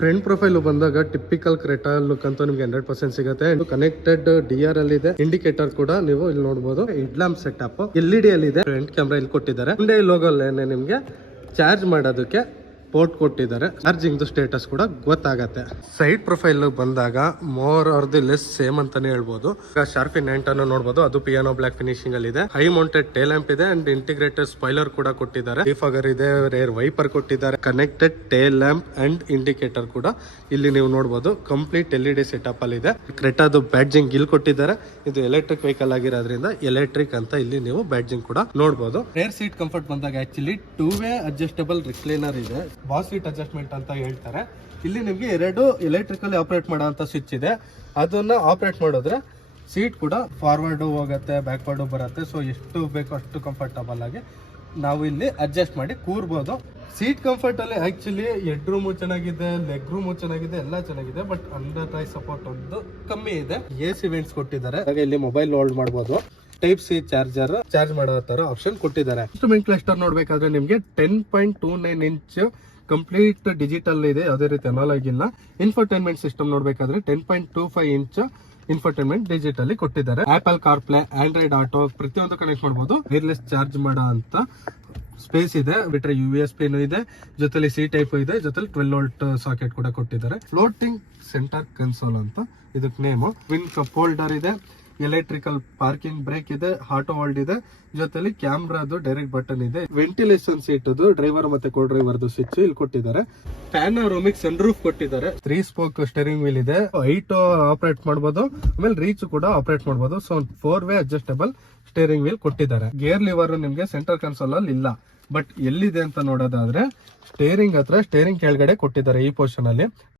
Front profile ಬಂದಾಗ typical Creta look ಅಂತ ನಿಮ್ಗೆ 100% ಸಿಗುತ್ತೆ. ಕನೆಕ್ಟೆಡ್ DRL ಅಲ್ಲಿ ಇದೆ. ಇಂಡಿಕೇಟರ್ ಕೂಡ ನೀವು ಇಲ್ಲಿ ನೋಡಬಹುದು. ಹೆಡ್ ಲ್ಯಾಂಪ್ ಸೆಟಪ್ LED ಅಲ್ಲಿ ಇದೆ. ಫ್ರಂಟ್ ಕ್ಯಾಮ್ರಾ ಇಲ್ಲಿ ಕೊಟ್ಟಿದ್ದಾರೆ. ಮುಂದೆ ಲೋಗೋ ಅಲ್ಲಿ ನಿಮ್ಗೆ ಚಾರ್ಜ್ ಮಾಡೋದಕ್ಕೆ ಪೋರ್ಟ್ ಕೊಟ್ಟಿದ್ದಾರೆ. ಚಾರ್ಜಿಂಗ್ ಸ್ಟೇಟಸ್ ಕೂಡ ಗೊತ್ತಾಗತ್ತೆ. ಸೈಡ್ ಪ್ರೊಫೈಲ್ ಬಂದಾಗ more or the less same ಅಂತಾನೆ ಹೇಳ್ಬೋದು. ಶಾರ್ಪಿ 9 ಅನ್ನು ನೋಡಬಹುದು. ಅದು ಪಿಯಾನೋ ಬ್ಲಾಕ್ ಫಿನಿಶಿಂಗ್ ಅಲ್ಲಿ ಇದೆ. ಹೈ ಮೌಂಟೆಡ್ ಟೇಲ್ ಲ್ಯಾಂಪ್ ಇದೆ ಅಂಡ್ ಇಂಟಿಗ್ರೇಟೆಡ್ ಸ್ಪಾಯ್ಲರ್ ಕೂಡ ಕೊಟ್ಟಿದ್ದಾರೆ. ಡಿಫಾಗರ್ ಇದೆ, ರೇರ್ ವೈಪರ್ ಕೊಟ್ಟಿದ್ದಾರೆ. Connected tail lamp and indicator ಕೂಡ ಇಲ್ಲಿ ನೀವು ನೋಡಬಹುದು. ಕಂಪ್ಲೀಟ್ LED ಸೆಟಪ್ ಅಲ್ಲಿ ಇದೆ. ಕ್ರೆಟಾದು ಬ್ಯಾಡ್ಜಿಂಗ್ ಇಲ್ಲಿ ಕೊಟ್ಟಿದ್ದಾರೆ. ಇದು ಎಲೆಕ್ಟ್ರಿಕ್ ವೆಹಿಕಲ್ ಆಗಿರೋದ್ರಿಂದ ಎಲೆಕ್ಟ್ರಿಕ್ ಅಂತ ಇಲ್ಲಿ ನೀವು ಬ್ಯಾಡ್ಜಿಂಗ್ ಕೂಡ ನೋಡಬಹುದು. ರೇರ್ ಸೀಟ್ ಕಂಫರ್ಟ್ ಬಂದಾಗ ಆಕ್ಚುಲಿ 2-ವೇ ಅಡ್ಜಸ್ಟಬಲ್ ರಿಕ್ಲೈನರ್ ಇದೆ. ಬಾಸ್ ಸೀಟ್ ಅಡ್ಜಸ್ಟ್ಮೆಂಟ್ ಅಂತ ಹೇಳ್ತಾರೆ. ಇಲ್ಲಿ ನಿಮ್ಗೆ 2 ಎಲೆಕ್ಟ್ರಿಕಲಿ ಆಪರೇಟ್ ಮಾಡುವಂತ ಸ್ವಿಚ್ ಇದೆ. ಅದನ್ನ ಆಪರೇಟ್ ಮಾಡಿದ್ರೆ ಸೀಟ್ ಕೂಡ ಫಾರ್ವರ್ಡ್ ಹೋಗುತ್ತೆ, ಬ್ಯಾಕ್ವರ್ಡ್ ಬರುತ್ತೆ. ಸೊ ಎಷ್ಟು ಬೇಕೋ ಅಷ್ಟು ಕಂಫರ್ಟಬಲ್ ಆಗಿ ನಾವು ಇಲ್ಲಿ ಅಡ್ಜಸ್ಟ್ ಮಾಡಿ ಕೂರ್ಬೋದು. ಸೀಟ್ ಕಂಫರ್ಟ್ ಅಲ್ಲಿ ಆಕ್ಚುಲಿ ಹೆಡ್ ರೂಮ್ ಚೆನ್ನಾಗಿದೆ, ಲೆಗ್ ರೂಮ್ ಚೆನ್ನಾಗಿದೆ, ಎಲ್ಲ ಚೆನ್ನಾಗಿದೆ. ಬಟ್ ಅಂಡರ್ ಥೈ ಸಪೋರ್ಟ್ ಒಂದು ಕಮ್ಮಿ ಇದೆ. AC ವೆಂಟ್ಸ್ ಕೊಟ್ಟಿದ್ದಾರೆ. ಹಾಗೆ ಇಲ್ಲಿ ಮೊಬೈಲ್ ಹೋಲ್ಡ್ ಮಾಡಬಹುದು. ಟೈಪ್ ಸಿ ಚಾರ್ಜರ್ ಚಾರ್ಜ್ ಮಾಡೋ ತರ ಆಪ್ಷನ್ ಕೊಟ್ಟಿದ್ದಾರೆ. ಇನ್ಸ್ಟ್ರೂಮೆಂಟ್ ಕ್ಲಸ್ಟರ್ ನೋಡ್ಬೇಕಾದ್ರೆ ನಿಮ್ಗೆ 10.29 ಇಂಚ್ ಕಂಪ್ಲೀಟ್ ಡಿಜಿಟಲ್ ಇದೆ. ಯಾವುದೇ ರೀತಿ ಅನಲಾಗ್ ಇಲ್ಲ. ಇನ್ಫೋಟೈನ್ಮೆಂಟ್ ಸಿಸ್ಟಮ್ ನೋಡ್ಬೇಕಾದ್ರೆ 10.25 ಇಂಚ್ ಇನ್ಫೋಟೈನ್ಮೆಂಟ್ ಡಿಜಿಟಲ್ ಕೊಟ್ಟಿದ್ದಾರೆ. Apple car play, Android auto ಪ್ರತಿಯೊಂದು ಕನೆಕ್ಟ್ ಮಾಡಬಹುದು. ವೈರ್ಲೆಸ್ ಚಾರ್ಜ್ ಮಾಡೋ ಅಂತ ಸ್ಪೇಸ್ ಇದೆ. ಬಿಟ್ರೆ USB ಇದೆ, ಜೊತೆಲಿ C ಟೈಪ್ ಇದೆ, ಜೊತೆಲಿ 12 ವೋಲ್ಟ್ ಸಾಕೆಟ್ ಕೂಡ ಕೊಟ್ಟಿದ್ದಾರೆ. ಫ್ಲೋಟಿಂಗ್ ಸೆಂಟರ್ ಕನ್ಸೋಲ್ ಅಂತ ಇದಕ್ಕೆ ನೇಮ್. ವಿನ್ ಕಪ್ ಹೋಲ್ಡರ್ ಇದೆ, ಎಲೆಕ್ಟ್ರಿಕಲ್ ಪಾರ್ಕಿಂಗ್ ಬ್ರೇಕ್ ಇದೆ, ಆಟೋ ಹೋಲ್ಡ್ ಇದೆ, ಜೊತೆಲಿ ಕ್ಯಾಮ್ರಾದು ಡೈರೆಕ್ಟ್ ಬಟನ್ ಇದೆ. ವೆಂಟಿಲೇಷನ್ ಸೀಟ್ ಡ್ರೈವರ್ ಮತ್ತೆ ಕೋ ಡ್ರೈವರ್ ಸ್ವಿಚ್ ಇಲ್ಲಿ ಕೊಟ್ಟಿದ್ದಾರೆ. ಪ್ಯಾನೋರಾಮಿಕ್ ಸನ್ ರೂಫ್ ಕೊಟ್ಟಿದ್ದಾರೆ. 3 ಸ್ಪೋಕ್ ಸ್ಟೇರಿಂಗ್ ವೀಲ್ ಇದೆ. ಹೈಟ್ ಆಪರೇಟ್ ಮಾಡಬಹುದು, ಆಮೇಲೆ ರೀಚ್ ಕೂಡ ಆಪರೇಟ್ ಮಾಡಬಹುದು. ಸೊ 4-ವೇ ಅಡ್ಜಸ್ಟಬಲ್ ಸ್ಟೇರಿಂಗ್ ವೀಲ್ ಕೊಟ್ಟಿದ್ದಾರೆ. ಗೇರ್ ಲಿವರ್ ನಿಮ್ಗೆ ಸೆಂಟರ್ ಕನ್ಸೋಲ್ ಅಲ್ಲಿ ಇಲ್ಲ. ಬಟ್ ಎಲ್ಲಿದೆ ಅಂತ ನೋಡೋದಾದ್ರೆ ಸ್ಟೇರಿಂಗ್ ಹತ್ರ, ಸ್ಟೇರಿಂಗ್ ಕೆಳಗಡೆ ಕೊಟ್ಟಿದ್ದಾರೆ ಈ ಪೋರ್ಷನ್ ಅಲ್ಲಿ.